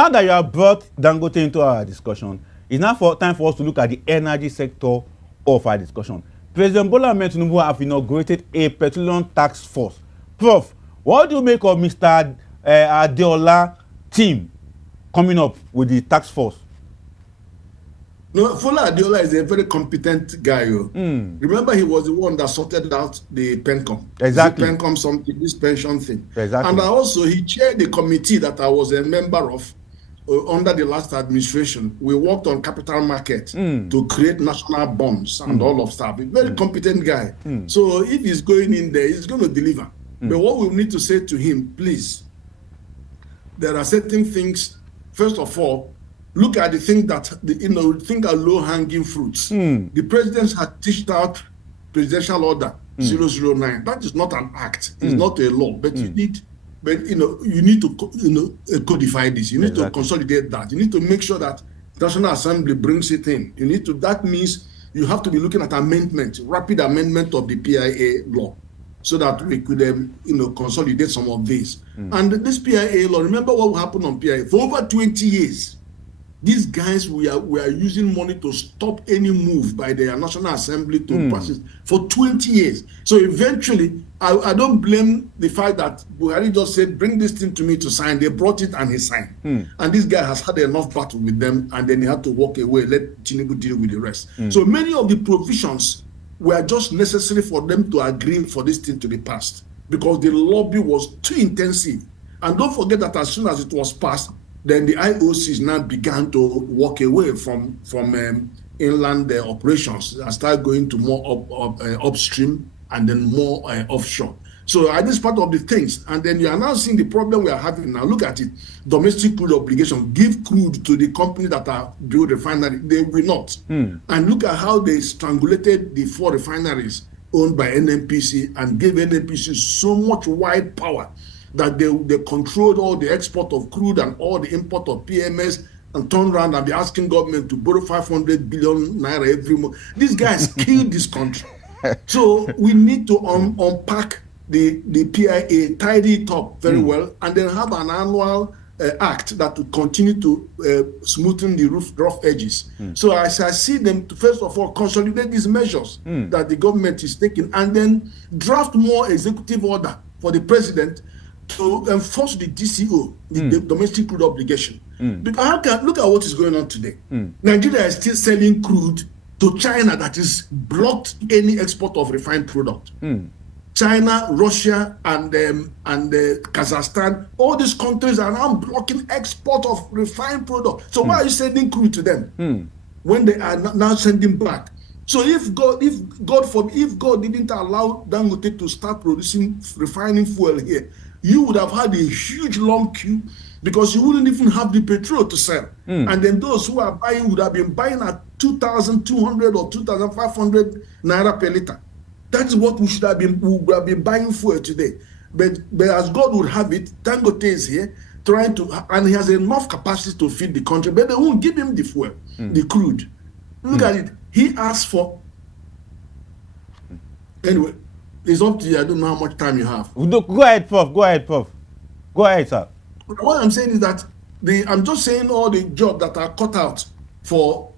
Now that you have brought Dangote into our discussion, it's now time for us to look at the energy sector of our discussion. President Bola Ahmed Tinubu have inaugurated a petroleum task force. Prof, what do you make of Mr. Adeola team coming up with the task force? No, Fola Adeola is a very competent guy. Remember, he was the one that sorted out the PENCOM. Exactly. The PENCOM, something, this pension thing. Exactly. And also, he chaired the committee that I was a member of under the last administration. We worked on capital market to create national bonds and all of stuff. A very competent guy. So if he's going in there, he's going to deliver. But what we need to say to him, please, there are certain things. First of all, look at the thing that think are low-hanging fruits. The president had dished out Presidential Order 009. That is not an act. It's not a law. But you need to codify this. You need to consolidate that. You need to make sure that the National Assembly brings it in. That means you have to be looking at rapid amendment of the PIA law, so that we could consolidate some of these. And this PIA law, remember what happened on PIA for over 20 years. These guys, we are using money to stop any move by the National Assembly to pass it for 20 years. So eventually, I don't blame the fact that Buhari just said, bring this thing to me to sign. They brought it and he signed. And this guy has had enough battle with them, and then he had to walk away, let Tinubu deal with the rest. So many of the provisions were just necessary for them to agree for this thing to be passed, because the lobby was too intensive. And don't forget that as soon as it was passed, then the IOCs now began to walk away from inland operations and start going to more upstream and then more offshore. So at this part of the things, and then you are now seeing the problem we are having now. Look at it. Domestic crude obligation. Give crude to the company that are build refinery. They will not. And look at how they strangulated the 4 refineries owned by NNPC and gave NNPC so much wide power that they controlled all the export of crude and all the import of PMS, and turn around and be asking government to borrow 500 billion naira every month. These guys killed this country. So we need to unpack the PIA, tidy it up very well, and then have an annual act that will continue to smoothen the rough edges. So as I see them, to first of all consolidate these measures that the government is taking, and then draft more executive order for the president to enforce the DCO, the domestic crude obligation. Because look at what is going on today. Nigeria is still selling crude to China that is blocked any export of refined product. China, Russia, and Kazakhstan, all these countries are now blocking export of refined product. So why are you sending crude to them when they are now sending back? So if God didn't allow Dangote to start producing refining fuel here, you would have had a huge long queue, because you wouldn't even have the petrol to sell. And then those who are buying would have been buying at 2,200 or 2,500 naira per liter. That's what we would have been buying fuel today. But as God would have it, Dangote is here trying to, and he has enough capacity to feed the country, but they won't give him the fuel, the crude. Look at it. He asked for. Anyway, it's up to you. I don't know how much time you have. Go ahead, Prof. Go ahead, sir. What I'm saying is that I'm just saying all the jobs that are cut out for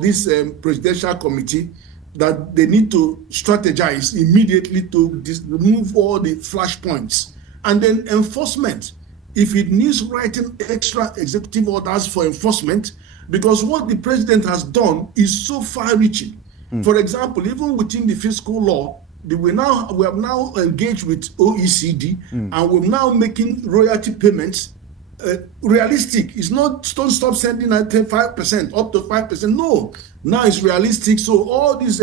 this presidential committee, that they need to strategize immediately to remove all the flashpoints, and then enforcement. If it needs writing extra executive orders for enforcement, because what the president has done is so far-reaching. For example, even within the fiscal law, we have now engaged with OECD, and we're now making royalty payments realistic. It's not, don't stop sending at 5%, up to 5%. No, now it's realistic. So all these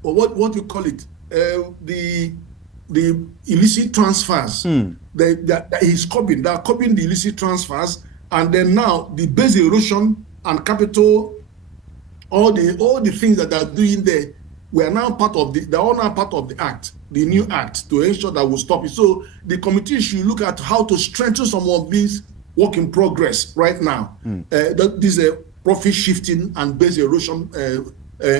what you call it, the illicit transfers, that he's copying. They are copying the illicit transfers, and then now the base erosion and capital, all the things that they are doing there, they're all now part of the act, the new act, to ensure that we'll stop it. So the committee should look at how to strengthen some of these work in progress right now. This profit shifting and base erosion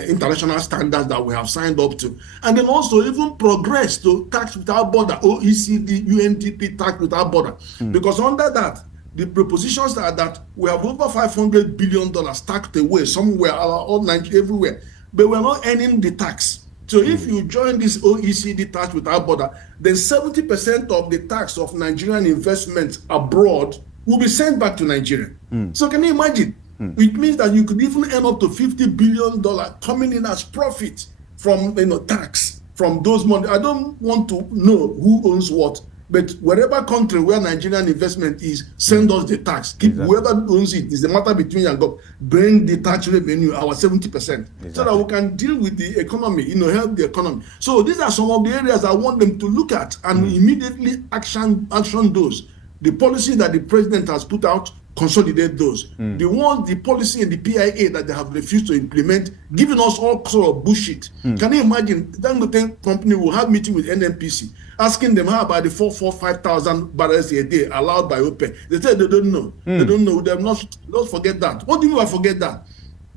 international standards that we have signed up to, and then also even progress to tax without border, OECD, UNDP tax without border, because under that, the propositions are that we have over $500 billion taxed away somewhere, all Nigeria, everywhere, but we're not earning the tax. So if you join this OECD tax without border, then 70% of the tax of Nigerian investments abroad will be sent back to Nigeria. So can you imagine? It means that you could even earn up to $50 billion coming in as profit from tax from those money. I don't want to know who owns what, but wherever country where Nigerian investment is, send us the tax. Keep whoever owns it. It's a matter between you and God. Bring the tax revenue, our 70%, so that we can deal with the economy, help the economy. So these are some of the areas I want them to look at and immediately action those. The policy that the president has put out, consolidate those. The policy and the PIA that they have refused to implement, giving us all sort of bullshit. Can you imagine? Dangote company will have meeting with NNPC, asking them how about the 5,000 barrels a day allowed by OPEC. They said they don't know. They don't know. They're not. Don't forget that. What do you mean by forget that?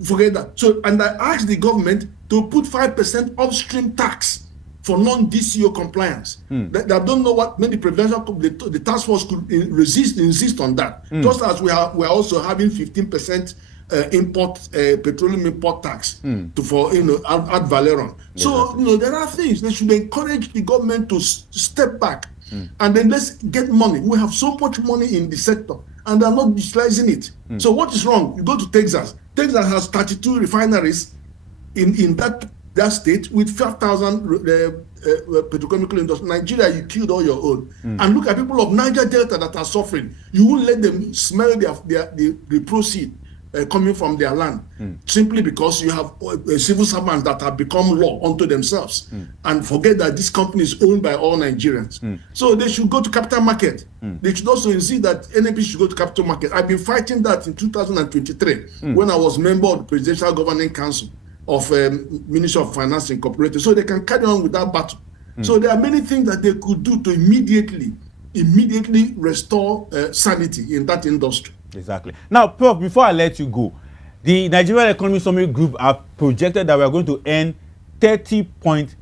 Forget that. So, and I asked the government to put 5% upstream tax for non-DCO compliance. They don't know what many the task force could insist on that. Just as we are also having 15% petroleum import tax for ad valorem. So there are things they should encourage the government to step back and then let's get money. We have so much money in the sector and they're not utilizing it. So what is wrong? You go to Texas. Texas has 32 refineries in that state with 5,000 petrochemical industry. Nigeria, you killed all your own. And look at people of Niger Delta that are suffering. You won't let them smell the proceed coming from their land simply because you have civil servants that have become law unto themselves and forget that this company is owned by all Nigerians. So they should go to capital market. They should also insist that NNP should go to capital market. I've been fighting that in 2023 when I was member of the Presidential Governing Council of Ministry of Finance Incorporated, so they can carry on with that battle. So there are many things that they could do to immediately restore sanity in that industry. Exactly. Now, Prof, before I let you go, the Nigerian Economic Summit Group have projected that we are going to earn 30.2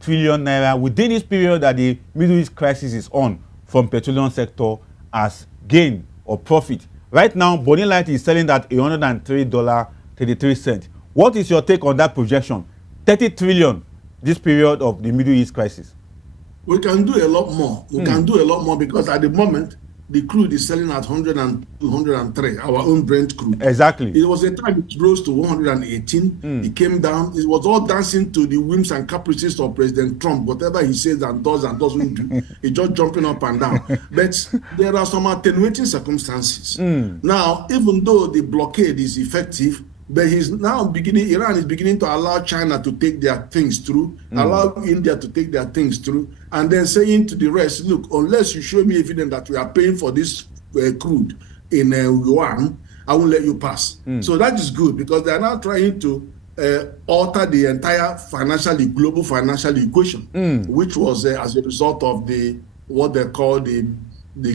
trillion naira within this period that the Middle East crisis is on from petroleum sector as gain or profit. Right now, Bonny Light is selling at $103.33. What is your take on that projection? 30 trillion this period of the Middle East crisis. We can do a lot more. We can do a lot more because at the moment, the crude is selling at 103, our own Brent crude. Exactly. It was a time it rose to 118. It came down. It was all dancing to the whims and caprices of President Trump. Whatever he says and does and doesn't do, it's just jumping up and down. But there are some attenuating circumstances. Now, even though the blockade is effective, but Iran is beginning to allow China to take their things through, allow India to take their things through, and then saying to the rest, look, unless you show me evidence that we are paying for this crude in yuan, I won't let you pass. So that is good because they are now trying to alter the entire global financial equation, which was as a result of what they call the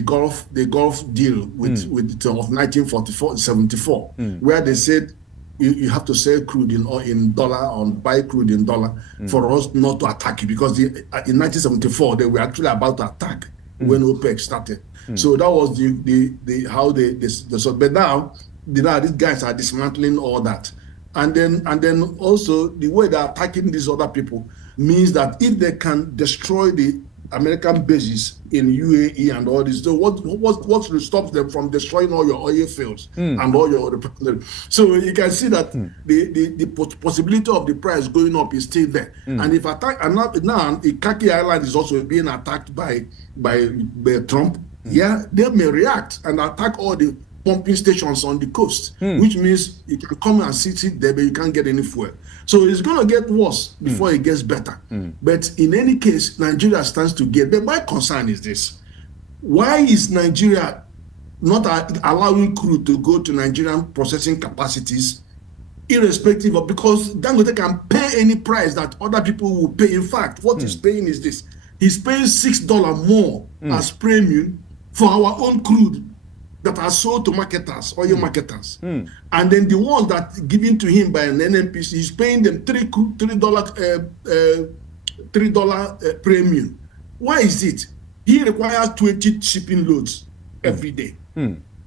Gulf deal of 1974, where they said you have to sell crude in dollar or buy crude in dollar for us not to attack you, because in 1974 they were actually about to attack when OPEC started. So that was how they but now these guys are dismantling all that, and then also the way they're attacking these other people means that if they can destroy the American bases in UAE and all this, so what stops them from destroying all your oil fields and all your so you can see that the possibility of the price going up is still there. And if attack and now Kaki Island is also being attacked by Trump, they may react and attack all the pumping stations on the coast, which means you can come and sit there, but you can't get any fuel. So it's going to get worse before it gets better. But in any case, Nigeria stands to gain. But my concern is this: why is Nigeria not allowing crude to go to Nigerian processing capacities, irrespective of, because Dangote can pay any price that other people will pay. In fact, what he's paying is this: he's paying $6 more as premium for our own crude that are sold to marketers, oil marketers. And then the ones that given to him by an NNPC, he's paying them $3 premium. Why is it? He requires 20 shipping loads every day.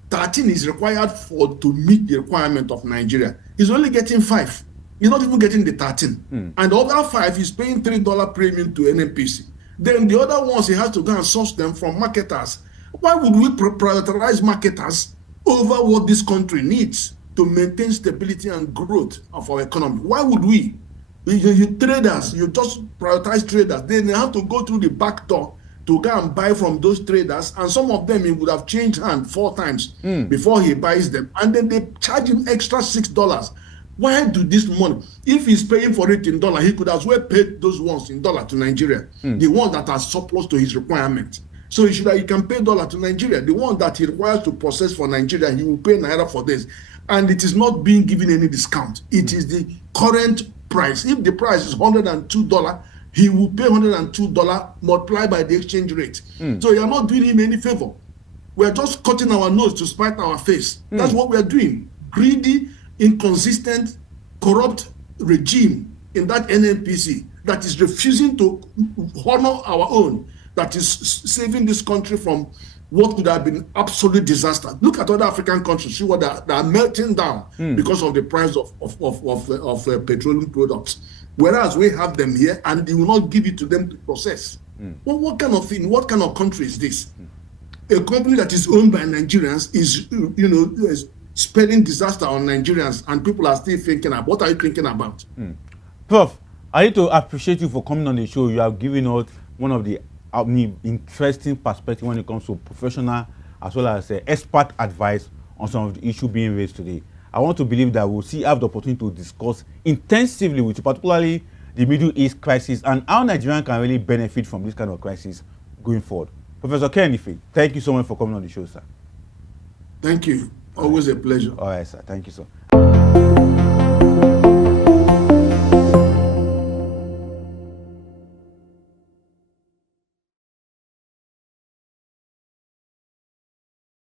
13 is required to meet the requirement of Nigeria. He's only getting 5. He's not even getting the 13. And the other 5 is paying $3 premium to NNPC. Then the other ones, he has to go and source them from marketers. Why would we prioritize marketers over what this country needs to maintain stability and growth of our economy? Why would we? You traders, you just prioritize traders. Then they have to go through the back door to go and buy from those traders, and some of them he would have changed hand 4 times before he buys them, and then they charge him extra $6. Why do this money? If he's paying for it in dollar, he could as well pay those ones in dollar to Nigeria, the ones that are surplus to his requirement. So he can pay dollar to Nigeria. The one that he requires to process for Nigeria, he will pay naira for this, and it is not being given any discount. It is the current price. If the price is $102, he will pay $102 multiplied by the exchange rate. So you are not doing him any favor. We are just cutting our nose to spite our face. That's what we are doing. Greedy, inconsistent, corrupt regime in that NNPC that is refusing to honor our own, that is saving this country from what could have been absolute disaster. Look at other African countries, see what they are melting down because of the price of petroleum products. Whereas we have them here and they will not give it to them to process. Well, what kind of thing, what kind of country is this? A company that is owned by Nigerians is, is spelling disaster on Nigerians, and people are still thinking about, what are you thinking about? Prof, I need to appreciate you for coming on the show. You have given us one of the interesting perspective when it comes to professional as well as expert advice on some of the issues being raised today. I want to believe that we'll have the opportunity to discuss intensively with you, particularly the Middle East crisis and how Nigeria can really benefit from this kind of crisis going forward. Professor Kenife, thank you so much for coming on the show, sir. Thank you. Always a pleasure. All right, sir. Thank you, sir.